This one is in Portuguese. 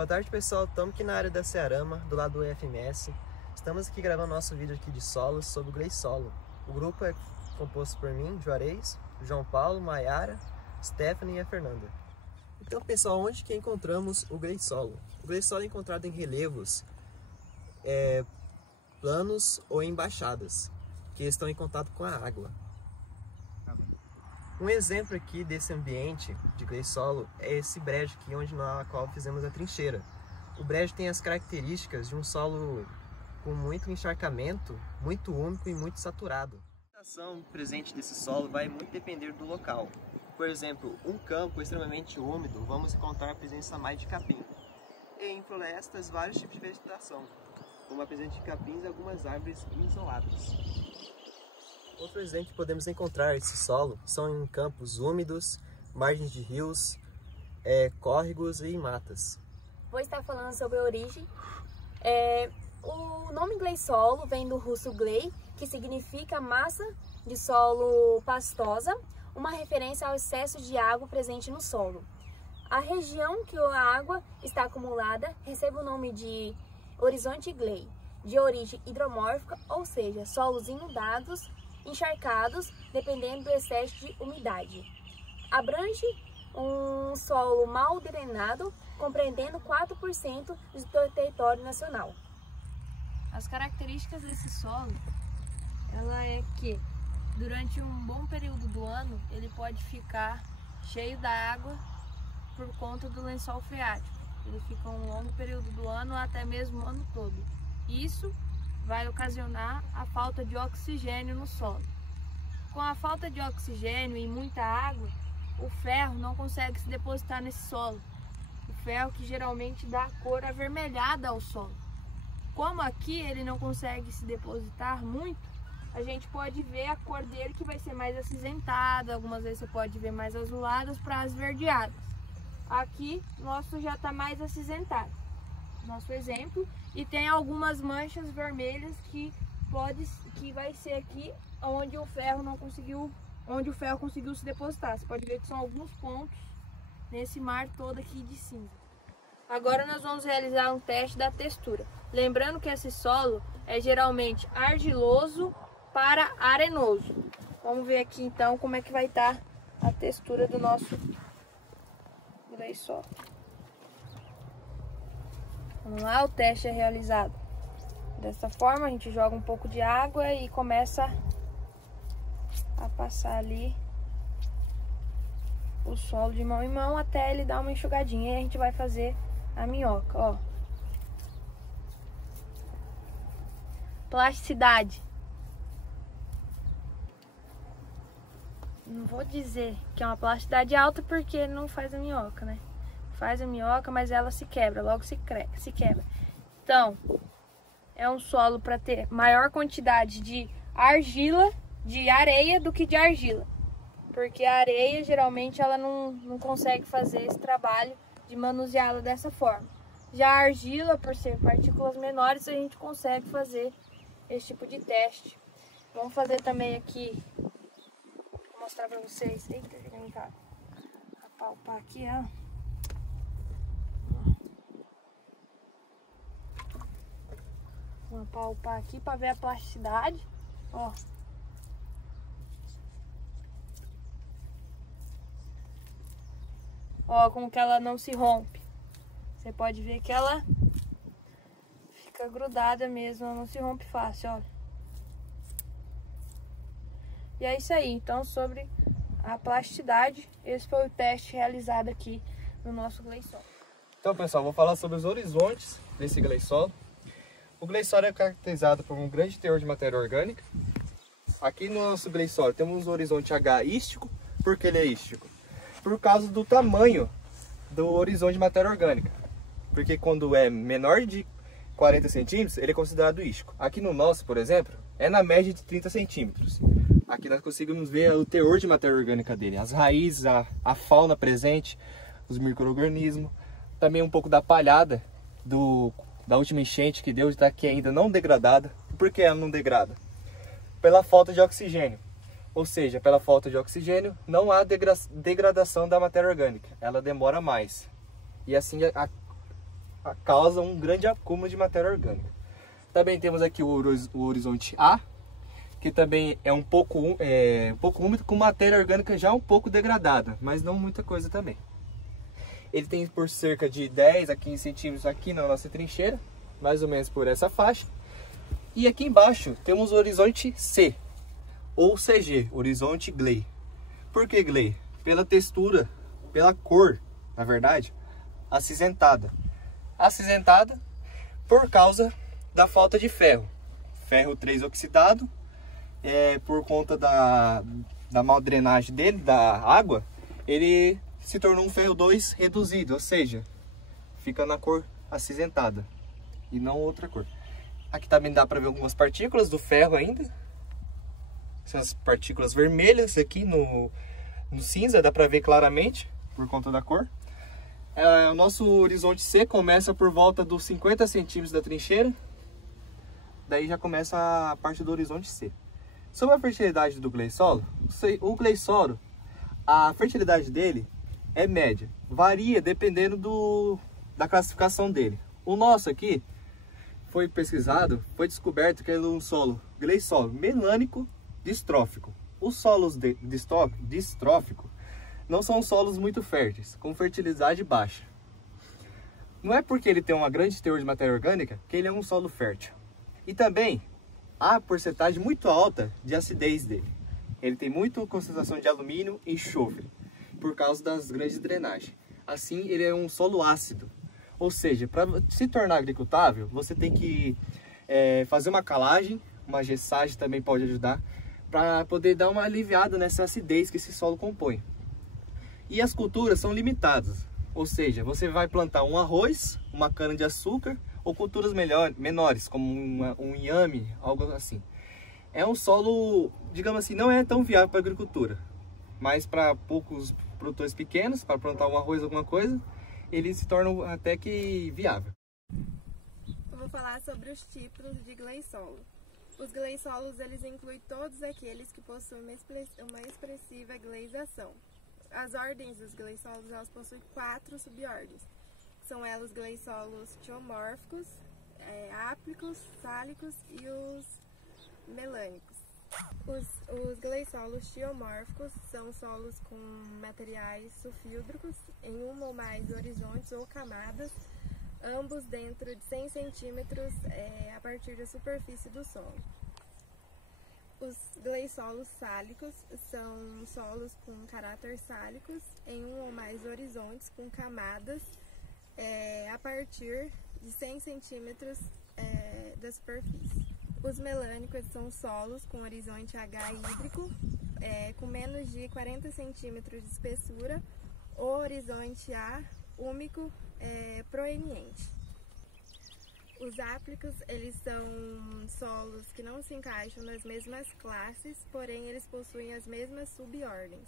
Boa tarde, pessoal. Estamos aqui na área da Cearama, do lado do UFMS. Estamos aqui gravando nosso vídeo aqui de solos sobre o Gleissolo. O grupo é composto por mim, Juarez, João Paulo, Maiara, Stephanie e a Fernanda. Então, pessoal, onde que encontramos o Gleissolo? O Gleissolo é encontrado em relevos planos ou em baixadas, que estão em contato com a água. Um exemplo aqui desse ambiente de Gleissolo é esse brejo aqui na qual fizemos a trincheira. O brejo tem as características de um solo com muito encharcamento, muito úmido e muito saturado. A vegetação presente desse solo vai muito depender do local. Por exemplo, um campo extremamente úmido, vamos encontrar a presença mais de capim. E em florestas, vários tipos de vegetação, como a presença de capins e algumas árvores isoladas. Outro exemplo que podemos encontrar esse solo são em campos úmidos, margens de rios, córregos e matas. Vou estar falando sobre a origem. O nome Gleissolo vem do russo glei, que significa massa de solo pastosa, uma referência ao excesso de água presente no solo. A região que a água está acumulada recebe o nome de horizonte glei, de origem hidromórfica, ou seja, solos inundados, encharcados, dependendo do excesso de umidade. Abrange um solo mal drenado, compreendendo 4% do território nacional. As características desse solo, ela é que durante um bom período do ano ele pode ficar cheio da água por conta do lençol freático. Ele fica um longo período do ano, até mesmo o ano todo. Isso vai ocasionar a falta de oxigênio no solo. Com a falta de oxigênio e muita água, o ferro não consegue se depositar nesse solo. O ferro que geralmente dá a cor avermelhada ao solo. Como aqui ele não consegue se depositar muito, a gente pode ver a cor dele que vai ser mais acinzentada, algumas vezes você pode ver mais azuladas para esverdeadas. Aqui, nosso já está mais acinzentado, nosso exemplo, e tem algumas manchas vermelhas que vai ser aqui onde o ferro conseguiu se depositar. Você pode ver que são alguns pontos nesse mar todo aqui de cinza. Agora nós vamos realizar um teste da textura. Lembrando que esse solo é geralmente argiloso para arenoso. Vamos ver aqui então como é que vai estar a textura do nosso Gleissolo. Vamos lá, o teste é realizado dessa forma. A gente joga um pouco de água e começa a passar ali o solo de mão em mão até ele dar uma enxugadinha. E a gente vai fazer a minhoca, ó. Plasticidade. Não vou dizer que é uma plasticidade alta porque não faz a minhoca, né? Faz a minhoca, mas ela se quebra, logo se quebra. Então, é um solo para ter maior quantidade de argila, de areia do que de argila. Porque a areia, geralmente, ela não consegue fazer esse trabalho de manuseá-la dessa forma. Já a argila, por ser partículas menores, a gente consegue fazer esse tipo de teste. Vamos fazer também aqui, vou mostrar para vocês. Eita, vem cá. Apalpar aqui, ó. Vou apalpar aqui para ver a plasticidade, ó. Ó, como que ela não se rompe. Você pode ver que ela fica grudada mesmo, ela não se rompe fácil, ó. E é isso aí, então, sobre a plasticidade, esse foi o teste realizado aqui no nosso Gleissolo. Então, pessoal, vou falar sobre os horizontes desse Gleissolo. O Gleissolo é caracterizado por um grande teor de matéria orgânica. Aqui no nosso Gleissolo temos um horizonte H ístico. Por que ele é ístico? Por causa do tamanho do horizonte de matéria orgânica. Porque quando é menor de 40 centímetros, ele é considerado ístico. Aqui no nosso, por exemplo, é na média de 30 centímetros. Aqui nós conseguimos ver o teor de matéria orgânica dele, as raízes, a fauna presente, os micro-organismos. Também um pouco da palhada da última enchente que deu, está aqui ainda não degradada. Por que ela não degrada? Pela falta de oxigênio. Ou seja, pela falta de oxigênio, não há degradação da matéria orgânica. Ela demora mais. E assim causa um grande acúmulo de matéria orgânica. Também temos aqui o horizonte A, que também é um pouco úmido, com matéria orgânica já um pouco degradada, mas não muita coisa também. Ele tem por cerca de 10 a 15 centímetros aqui na nossa trincheira, mais ou menos por essa faixa. E aqui embaixo temos o horizonte C, ou CG, horizonte Gley. Por que Gley? Pela textura, pela cor, na verdade, acinzentada. Acinzentada por causa da falta de ferro. Ferro 3 oxidado, por conta da mal drenagem dele, da água, ele se tornou um ferro 2 reduzido, ou seja, fica na cor acinzentada e não outra cor. Aqui também dá para ver algumas partículas do ferro ainda. Essas partículas vermelhas aqui no cinza, dá para ver claramente por conta da cor. O nosso horizonte C começa por volta dos 50 centímetros da trincheira. Daí já começa a parte do horizonte C. Sobre a fertilidade do gleissolo, o gleissolo, a fertilidade dele é média. Varia dependendo da classificação dele. O nosso aqui foi pesquisado, foi descoberto que ele é um solo gleissolo melânico distrófico. Os solos distróficos não são solos muito férteis, com fertilidade baixa. Não é porque ele tem uma grande teor de matéria orgânica que ele é um solo fértil. E também há porcentagem muito alta de acidez dele. Ele tem muita concentração de alumínio e enxofre, por causa das grandes drenagens. Assim, ele é um solo ácido. Ou seja, para se tornar agricultável, você tem que fazer uma calagem, uma gessagem também pode ajudar, para poder dar uma aliviada nessa acidez que esse solo compõe. E as culturas são limitadas, ou seja, você vai plantar um arroz, uma cana-de-açúcar ou culturas menores, como um inhame, algo assim. É um solo, digamos assim, não é tão viável para a agricultura, mas para poucos produtores pequenos, para plantar um arroz, alguma coisa, ele se torna até que viável. Eu vou falar sobre os tipos de gleissolo. Os gleissolos, eles incluem todos aqueles que possuem uma expressiva gleisação. As ordens dos gleissolos, elas possuem 4 subordens. São elas os gleissolos tiomórficos, áplicos, sálicos e os melânicos. Os gleissolos tiomórficos são solos com materiais sulfídricos em uma ou mais horizontes ou camadas, ambos dentro de 100 centímetros a partir da superfície do solo. Os gleissolos sálicos são solos com caráter sálicos em um ou mais horizontes com camadas a partir de 100 centímetros da superfície. Os melânicos são solos com horizonte H hídrico com menos de 40 centímetros de espessura ou horizonte A úmico proeminente. Os áplicos, eles são solos que não se encaixam nas mesmas classes, porém eles possuem as mesmas subordens.